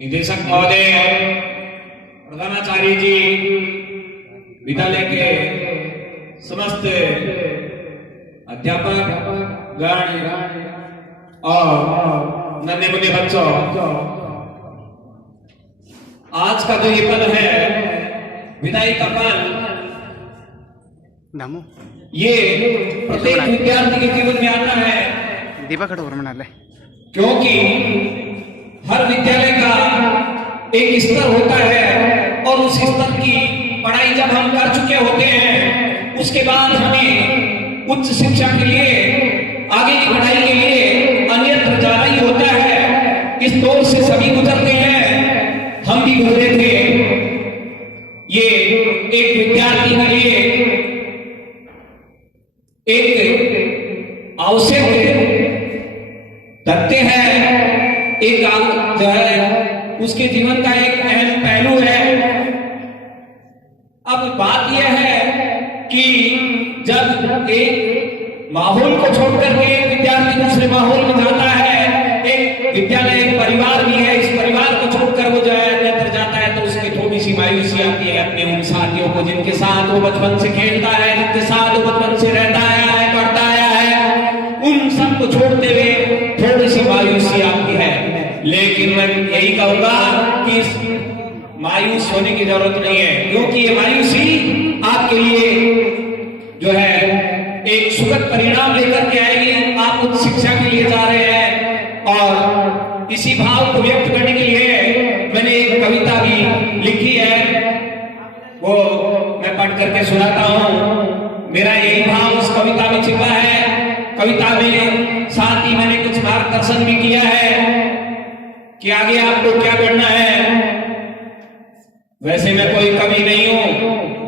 निदेशक महोदय, प्रधानाचार्य जी, विद्यालय के समस्त अध्यापक गण और नन्हे मुन्ने बच्चों, आज का जो ये पल है, विदाई का पल, ये प्रत्येक विद्यार्थी के जीवन में आता है। दीपक मना ले, क्योंकि हर विद्यालय का एक स्तर होता है और उस स्तर की पढ़ाई जब हम कर चुके होते हैं, उसके बाद हमें उच्च शिक्षा के लिए, आगे की पढ़ाई के लिए अन्यत्र जाना ही होता है। इस दौर से सभी गुजरते हैं, हम भी गुजरे थे। ये एक विद्यार्थी के लिए एक आवश्यक तथ्य है, एक जो है उसके जीवन का एक अहम पहलू है। अब बात यह है कि जब एक माहौल को छोड़कर के एक विद्यार्थी दूसरे माहौल में जाता है, एक विद्यालय एक परिवार भी है, इस परिवार को छोड़कर वो जो है अन्यत्र जाता है, तो उसकी थोड़ी सी मायूसी आती है अपने उन साथियों को जिनके साथ वो बचपन से खेलता है, जिनके साथ वो बचपन से रहता आया है, पढ़ता आया है, उन सबको छोड़ते हुए थोड़ी सी मायूसी आती है। लेकिन मैं यही कहूंगा कि इस मायूस होने की जरूरत नहीं है, क्योंकि ये मायूसी आपके लिए जो है एक सुखद परिणाम लेकर के आएगी। आप उच्च शिक्षा के लिए जा रहे हैं और इसी भाव को व्यक्त करने के लिए मैंने एक कविता भी लिखी है, वो मैं पढ़ करके सुनाता हूं। मेरा यही भाव उस कविता में छिपा है। कविता में साथ ही मैंने कुछ मार्गदर्शन भी किया है कि आगे आपको क्या करना है। वैसे मैं कोई कवि नहीं हूं,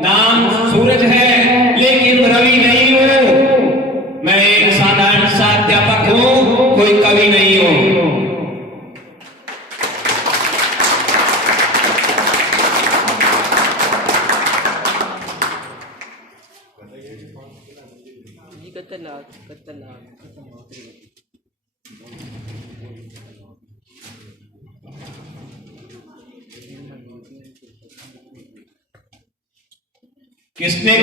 नाम सूरज है लेकिन रवि नहीं हूं। मैं एक साधारण सा अध्यापक हूं, कोई कवि नहीं हूं। किसने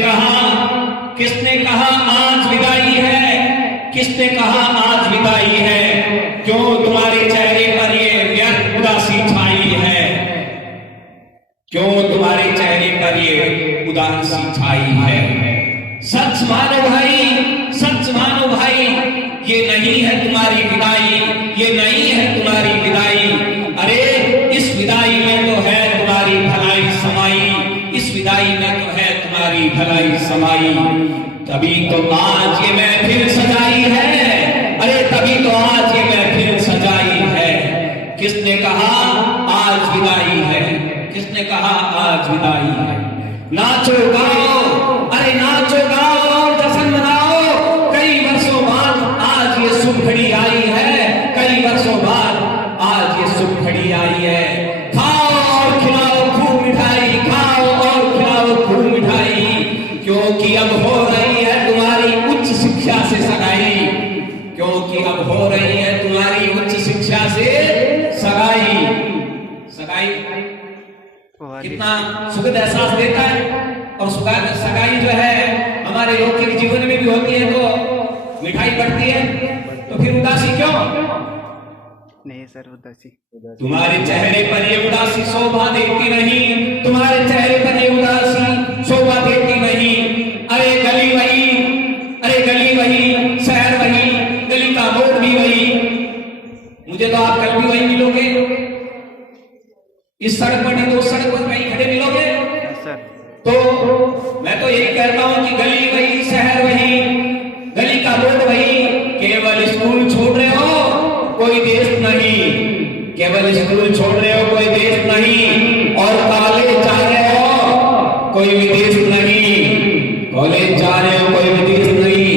कहा आज विदाई है, किसने कहा आज विदाई है, क्यों तुम्हारे चेहरे पर ये व्यर्थ उदासी छाई है, क्यों तुम्हारे चेहरे पर ये उदासी छाई है। सच मानो भाई, सच मानो भाई, ये नहीं है तुम्हारी विदाई, ये नहीं है तुम्हारी विदाई। अरे इस विदाई में तो है तुम्हारी भलाई समाई, इस विदाई में तो है तुम्हारी भलाई समाई। तभी तो आज ये महफिल सजाई है, अरे तभी तो आज ये महफिल सजाई है। किसने कहा आज विदाई है, किसने कहा आज विदाई है। नाचो गाओ, अरे नाचो गाओ, जश्न मनाओ, कई वर्षों बाद आज ये शुभ घड़ी आई है, कई वर्षों बाद आज ये शुभ घड़ी आई है। खाओ और खिलाओ खूब मिठाई, खाओ और खिलाओ खूब मिठाई, क्योंकि अब हो रही है तुम्हारी उच्च शिक्षा से सगाई, क्योंकि अब हो रही है तुम्हारी उच्च शिक्षा से सगाई। सगाई कितना सुखद एहसास देता है, और सगाई जो है हमारे लोग के जीवन में भी होती है, तो मिठाई बढ़ती है, तो फिर उदासी क्यों? नहीं सर, उदासी तुम्हारे चेहरे पर ये उदासी शोभा देती नहीं, तुम्हारे चेहरे पर ये उदासी शोभा देती नहीं। अरे गली वही, अरे गली वही, शहर वही, गली का मोड़ भी वही। मुझे तो आप कल भी वही मिलोगे, इस सड़क पर नहीं तो उस सड़क पर कहीं खड़े मिलोगे। तो मैं तो यही कहता हूं कि गली वही, शहर वही, गली का मोड़ वही। केवल स्कूल छोड़ रहे हो, कोई देश नहीं, केवल स्कूल छोड़ रहे हो, कोई देश नहीं, और कॉलेज जा रहे हो, कोई विदेश नहीं, कॉलेज जा रहे हो, कोई विदेश नहीं,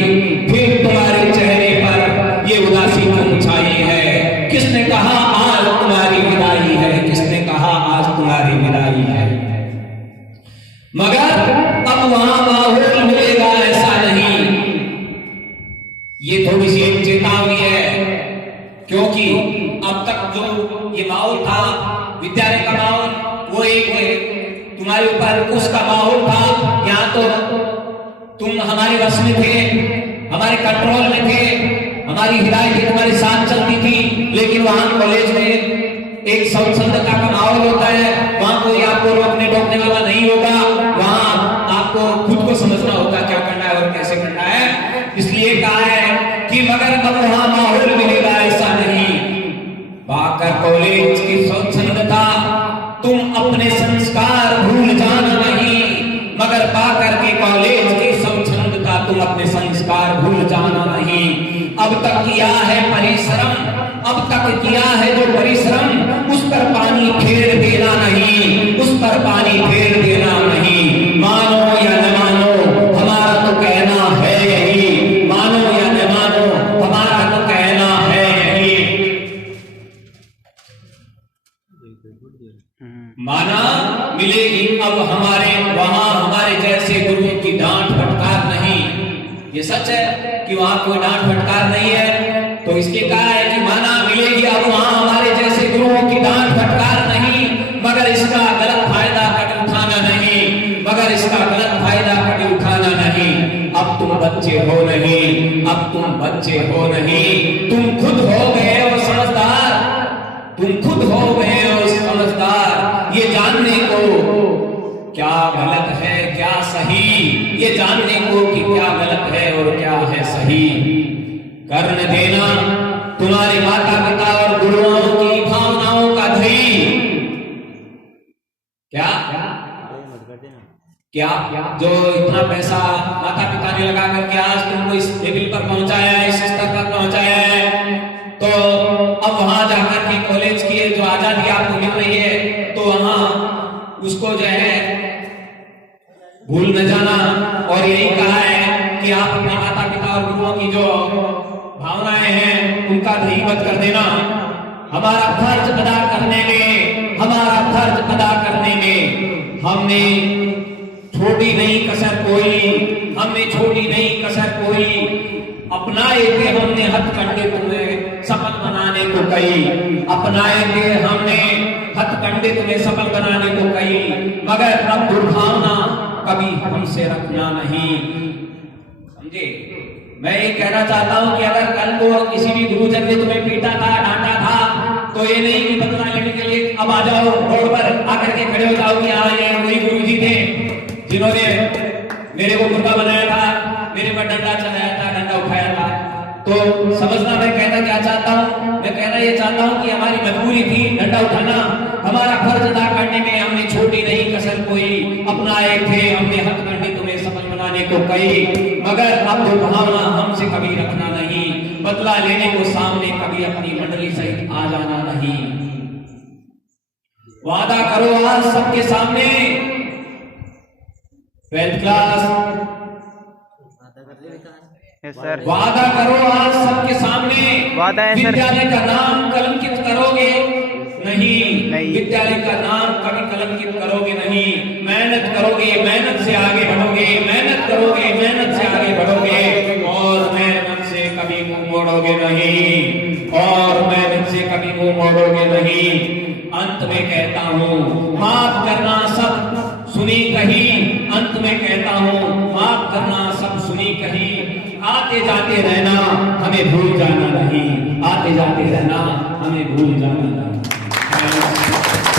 फिर तुम्हारे चेहरे पर ये उदासी क्यों छाई है। किसने कहा आज तुम्हारी विदाई है, किसने कहा आज तुम्हारी विदाई है। मगर अब वहां माहौल मिलेगा ऐसा नहीं, ये थोड़ी सी एक चेतावनी है, क्योंकि अब तक जो ये माहौल था विद्यालय का माहौल वो एक तुम्हारे ऊपर उसका माहौल था। यहाँ तो तुम हमारे वश में थे, हमारे कंट्रोल में थे, हमारी हिदायत तुम्हारे साथ चलती थी। लेकिन वहां कॉलेज में एक स्वच्छंदता का माहौल होता है, वहां कोई आपको रोकने टोकने वाला नहीं होगा। वहां आपको खुद को समझना होगा क्या करना है और कैसे करना है। इसलिए कहा है कि मगर अब वहां माहौल मिलेगा ऐसा नहीं। बाकर कॉलेज की स्वच्छंदता तुम अपने संस्कार भूल जाना नहीं, मगर बाकर के कॉलेज की स्वच्छंदता तुम अपने संस्कार भूल जाना नहीं। अब तक किया है परिश्रम, अब तक किया है जो परिश्रम, उस पर पानी फेर देना नहीं, उस पर पानी फेर देना नहीं। मानो या न मानो हमारा तो कहना है यही, मानो या न मानो हमारा तो कहना है यही। माना मिलेगी अब हमारे वहां हमारे जैसे गुरुओं की डांट फटकार नहीं। ये सच है कि वहां कोई डांट फटकार नहीं है, तो इसके कहा है कि माना मिलेगी अब वहां हमारे जैसे गुरुओं की डांट फटकार नहीं, मगर इसका गलत फायदा कभी उठाना नहीं, मगर इसका गलत फायदा कभी उठाना नहीं। अब तुम बच्चे हो नहीं, अब तुम बच्चे हो नहीं, तुम खुद हो गए हो समझदार, तुम खुद हो गए हो समझदार। ये जानने को क्या गलत है क्या सही, ये जानने को कि क्या गलत है और क्या है सही। कर्ण देना तुम्हारे माता पिता और गुरुओं की भावनाओं का धई। क्या क्या जो इतना पैसा माता पिता ने लगा करके आज तुमको इस लेवल पर पहुंचाया है, इस स्तर पर पहुंचाया है, तो अब वहां जाकर के कॉलेज की जो आजादी आपको मिल रही है, तो वहां उसको जो है भूल न जाना। और यही कहा है कि आप अपने माता पिता और गुरुओं की जो भावनाएं हैं उनका दही मत कर देना। हमारा फर्ज अदा करने में, हमारा फर्ज अदा करने में हमने छोटी नहीं कसर कोई, हमने छोटी नहीं कसर कोई। अपनाए थे हमने हथकंडे तुम्हें सफल बनाने को कही, अपनाए थे हमने हथकंडे तुम्हें सफल बनाने को कही, मगर अब दुर्भावना कभी हमसे रखना नहीं। समझे? मैं ये कहना चाहता हूं कि अगर कल को किसी भी गुरुजन ने तुम्हें पीटा था, डांटा था, तो ये नहीं कि बदला लेने के लिए अब आ जाओ रोड पर आकर के खड़े हो जाओ कि हाँ ये वही गुरुजी थे जिन्होंने मेरे को मुर्गा बनाया था, मेरे पर डंडा चलाया था, डंडा उठाया था। तो समझना मैं कहना क्या चाहता हूँ, मैं कहना ये चाहता हूँ कि हमारी मजबूरी थी डंडा उठाना, हमारा फर्ज अदा करने में हमने छोटी नहीं कसर कोई, अपनाए थे हमने हथकंडे तुम्हें सफल बनाने को कही, मगर अब दुर्भावना हमसे कभी रखना नहीं, बदला लेने को सामने कभी अपनी मंडली सहित आ जाना नहीं। वादा करो आज सबके सामने, 12th क्लास सर, वादा करो आज सबके सामने, वादा है सर। विद्यालय का नाम कलंकित करोगे नहीं, विद्यालय का नाम कभी कलंकित करोगे नहीं। मेहनत करोगे, मेहनत से आगे बढ़ोगे, मेहनत करोगे, मेहनत से आगे बढ़ोगे, और मेहनत से कभी मुंह मोड़ोगे नहीं, और मेहनत से कभी मुंह मोड़ोगे नहीं। अंत में कहता हूँ माफ करना सब सुनी कही, अंत में कहता हूँ माफ करना सब सुनी कही। आते जाते रहना हमें भूल जाना नहीं, आते जाते रहना हमें भूल जाना नहीं।